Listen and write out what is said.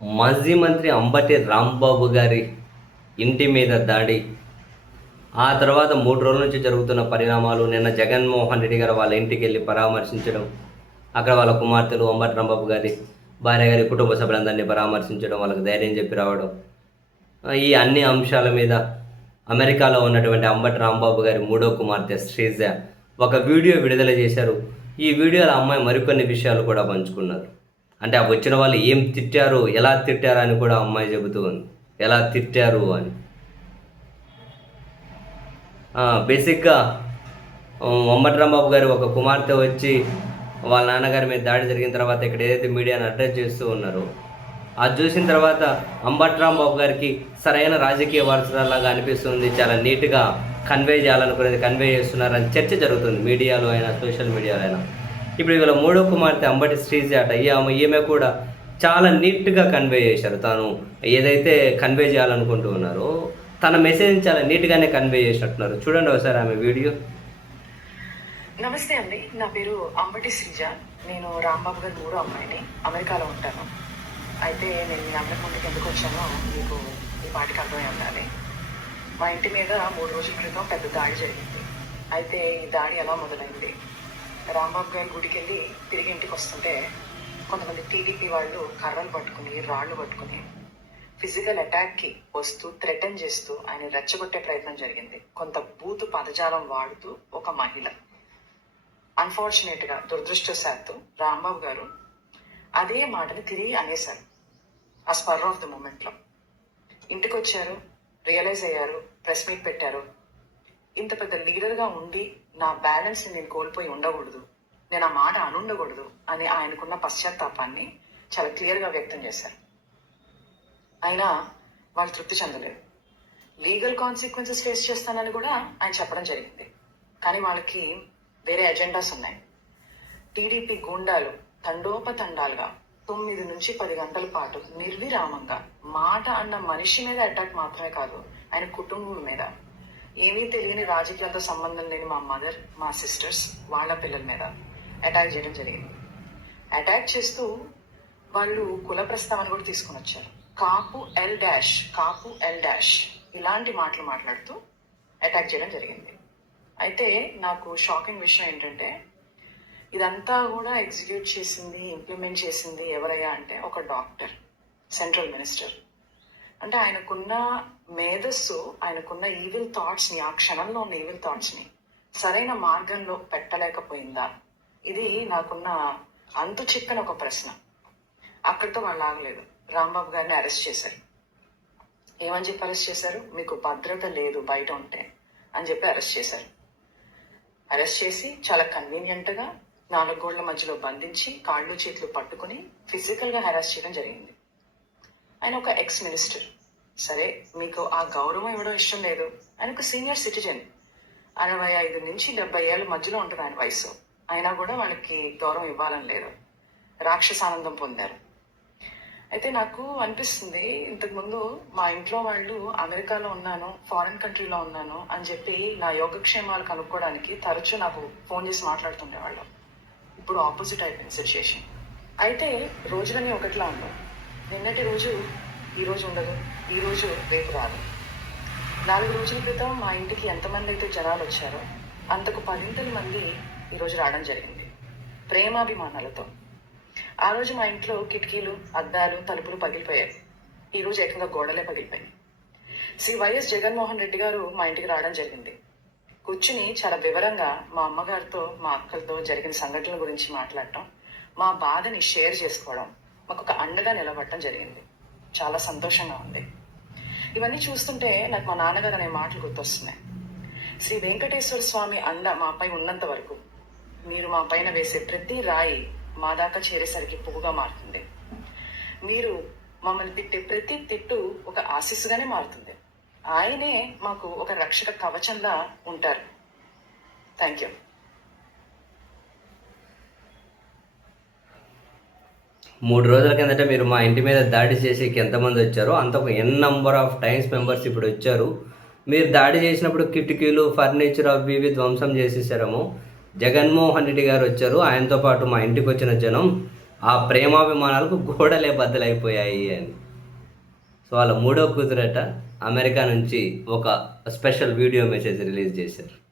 మాజీ మంత్రి అంబటి రాంబాబు గారి ఇంటి మీద దాడి, ఆ తర్వాత 3 రోజుల నుంచి జరుగుతున్న పరిణామాలు, నిన్న జగన్మోహన్ రెడ్డి గారు వాళ్ళ ఇంటికి వెళ్ళి పరామర్శించడం, అక్కడ వాళ్ళ కుమార్తెలు అంబటి రాంబాబు గారి భార్య గారి కుటుంబ సభ్యులందరినీ పరామర్శించడం, వాళ్ళకి ధైర్యం చెప్పి రావడం, ఈ అన్ని అంశాల మీద అమెరికాలో ఉన్నటువంటి అంబటి రాంబాబు గారి మూడో కుమార్తె శ్రీజ ఒక వీడియో విడుదల చేశారు. ఈ వీడియోలో అమ్మాయి మరికొన్ని విషయాలు కూడా పంచుకున్నారు. అంటే ఆ వచ్చిన వాళ్ళు ఏం తిట్టారు, ఎలా తిట్టారు అని కూడా అమ్మాయి చెబుతూ ఉంది. ఎలా తిట్టారు అని బేసిక్గా అంబటి రాంబాబు గారు ఒక కుమార్తె వచ్చి వాళ్ళ నాన్నగారి మీద దాడి జరిగిన తర్వాత ఇక్కడ ఏదైతే మీడియాను అడ్రస్ చేస్తూ ఉన్నారో, అది చూసిన తర్వాత అంబటి రాంబాబు గారికి సరైన రాజకీయ వారసులాగా అనిపిస్తుంది. చాలా నీట్గా కన్వే చేయాలనుకునేది కన్వే చేస్తున్నారని చర్చ జరుగుతుంది మీడియాలో అయినా సోషల్ మీడియాలో అయినా. ఇప్పుడు ఇవాళ మూడో కుమార్తె అంబటి శ్రీజ అట, ఈమె కూడా చాలా నీట్గా కన్వే చేశారు. తాను ఏదైతే కన్వే చేయాలనుకుంటూ ఉన్నారో తన మెసేజ్ని చాలా నీట్గానే కన్వే చేసినట్టున్నారు. చూడండి ఒకసారి ఆమె వీడియో. నమస్తే అండి, నా పేరు అంబటి శ్రీజ. నేను రాంబాబు గారి మూడో అమ్మాయిని. అమెరికాలో ఉంటాను. అయితే నేను మీ అందరి ముందుకు ఎందుకు వచ్చానో మీకు ఈ పాటికి అర్థమై ఉండాలి. మా ఇంటి మీద 3 రోజుల క్రితం పెద్ద దాడి జరిగింది. అయితే ఈ దాడి ఎలా మొదలైంది? రాంబాబు గారి గుడికి వెళ్ళి తిరిగి ఇంటికి వస్తుంటే కొంతమంది టీడీపీ వాళ్ళు కర్రలు పట్టుకుని రాళ్ళు పట్టుకుని ఫిజికల్ అటాక్కి వస్తూ థ్రెటన్ చేస్తూ ఆయన రెచ్చగొట్టే ప్రయత్నం జరిగింది. కొంత బూతు పదజాలం వాడుతూ ఒక మహిళ. అన్ఫార్చునేట్గా దురదృష్టవశాత్తు రాంబాబు గారు అదే మాటని తిరిగి అనేశారు. ఆ స్పర్ ఆఫ్ ద మూమెంట్లో ఇంటికి వచ్చారు, రియలైజ్ అయ్యారు, ప్రెస్ మీట్ పెట్టారు. ఇంత పెద్ద లీడర్గా ఉండి నా బ్యాలెన్స్ని నేను కోల్పోయి ఉండకూడదు, నేను ఆ మాట అనుండకూడదు అని ఆయనకున్న పశ్చాత్తాపాన్ని చాలా క్లియర్గా వ్యక్తం చేశారు. అయినా వాళ్ళు తృప్తి చెందలేదు. లీగల్ కాన్సిక్వెన్సెస్ ఫేస్ చేస్తానని కూడా ఆయన చెప్పడం జరిగింది. కానీ వాళ్ళకి వేరే ఎజెండాస్ ఉన్నాయి. టీడీపీ గూండాలు తండోపతండాలుగా 9 నుంచి 10 గంటల పాటు నిర్విరామంగా మాట అన్న మనిషి మీద అటాక్ మాత్రమే కాదు, ఆయన కుటుంబం మీద, ఏమీ తెలియని రాజకీయాలతో సంబంధం లేని మా మదర్, మా సిస్టర్స్, వాళ్ళ పిల్లల మీద అటాక్ చేయడం జరిగింది. అటాక్ చేస్తూ వాళ్ళు కుల ప్రస్తావన కూడా తీసుకుని వచ్చారు. కాపు ఎల్ డాష్ ఇలాంటి మాటలు మాట్లాడుతూ అటాక్ చేయడం జరిగింది. అయితే నాకు షాకింగ్ విషయం ఏంటంటే ఇదంతా కూడా ఎగ్జిక్యూట్ చేసింది, ఇంప్లిమెంట్ చేసింది ఎవరయ్యా అంటే ఒక డాక్టర్, సెంట్రల్ మినిస్టర్. అంటే ఆయనకున్న మేధస్సు, ఆయనకున్న ఈవిల్ థాట్స్ని, ఆ క్షణంలో ఉన్న ఈవిల్ థాట్స్ని సరైన మార్గంలో పెట్టలేకపోయిందా? ఇది నాకున్న అంతు చిక్కని ఒక ప్రశ్న. అక్కడితో వాళ్ళు ఆగలేదు. రాంబాబు గారిని అరెస్ట్ చేశారు. ఏమని చెప్పి అరెస్ట్ చేశారు? మీకు భద్రత లేదు బయట ఉంటే అని చెప్పి అరెస్ట్ చేశారు. అరెస్ట్ చేసి చాలా కన్వీనియంట్గా 4 గోళ్ల మధ్యలో బంధించి కాళ్ళు చేతులు పట్టుకుని ఫిజికల్గా హెరాస్ చేయడం జరిగింది. ఆయన ఒక ఎక్స్ మినిస్టర్. సరే, మీకు ఆ గౌరవం ఇవ్వడం ఇష్టం లేదు. ఆయన ఒక సీనియర్ సిటిజన్, 65 నుంచి 70 ఏళ్ళ మధ్యలో ఉంటుంది ఆయన వయసు. అయినా కూడా వాళ్ళకి గౌరవం ఇవ్వాలని లేదు. రాక్షసానందం పొందారు. అయితే నాకు అనిపిస్తుంది, ఇంతకుముందు మా ఇంట్లో వాళ్ళు అమెరికాలో ఉన్నాను, ఫారిన్ కంట్రీలో ఉన్నాను అని చెప్పి నా యోగక్షేమాలు కనుక్కోవడానికి తరచూ నాకు ఫోన్ చేసి మాట్లాడుతుండేవాళ్ళు. ఇప్పుడు ఆపోజిట్ అయిపోయింది సిచ్యుయేషన్. అయితే రోజులని ఒకటిలా ఉండవు. నిన్నటి రోజు ఈరోజు ఉండదు, ఈరోజు రేపు రాదు. 4 రోజుల క్రితం మా ఇంటికి ఎంతమంది అయితే జనాలు వచ్చారో అంతకు 10 మంది ఈరోజు రావడం జరిగింది, ప్రేమాభిమానాలతో. ఆ రోజు మా ఇంట్లో కిటికీలు, అద్దాలు, తలుపులు పగిలిపోయాయి. ఈరోజు ఏకంగా గోడలే పగిలిపోయాయి. శ్రీ వైఎస్ జగన్మోహన్ రెడ్డి గారు మా ఇంటికి రావడం జరిగింది. కూర్చుని చాలా వివరంగా మా అమ్మగారితో, మా అక్కలతో జరిగిన సంఘటనల గురించి మాట్లాడటం, మా బాధని షేర్ చేసుకోవడం, మాకు ఒక అండగా నిలబడటం జరిగింది. చాలా సంతోషంగా ఉంది. ఇవన్నీ చూస్తుంటే నాకు మా నాన్నగారు అనే మాటలు గుర్తొస్తున్నాయి. శ్రీ వెంకటేశ్వర స్వామి అండ మాపై ఉన్నంత వరకు మీరు మా పైన వేసే ప్రతి రాయి మా దాకా చేరేసరికి పువ్వుగా మారుతుంది. మీరు మమ్మల్ని తిట్టే ప్రతి తిట్టు ఒక ఆశీస్సుగానే మారుతుంది. ఆయనే మాకు ఒక రక్షక కవచంలా ఉంటారు. Thank you. 3 రోజుల కిందట మీరు మా ఇంటి మీద దాడి చేసేకి ఎంతమంది వచ్చారో అంతకు నెంబర్ ఆఫ్ టైమ్స్ మెంబర్స్ ఇప్పుడు వచ్చారు. మీరు దాడి చేసినప్పుడు కిటికీలు, ఫర్నిచర్ అవి ఇవి ధ్వంసం చేసేసారేమో. జగన్మోహన్ రెడ్డి గారు వచ్చారు, ఆయనతో పాటు మా ఇంటికి వచ్చిన జనం ఆ ప్రేమాభిమానాలకు గోడలే బద్దలైపోయాయి అని. సో వాళ్ళ మూడో కూతురట అమెరికా నుంచి ఒక స్పెషల్ వీడియో మెసేజ్ రిలీజ్ చేశారు.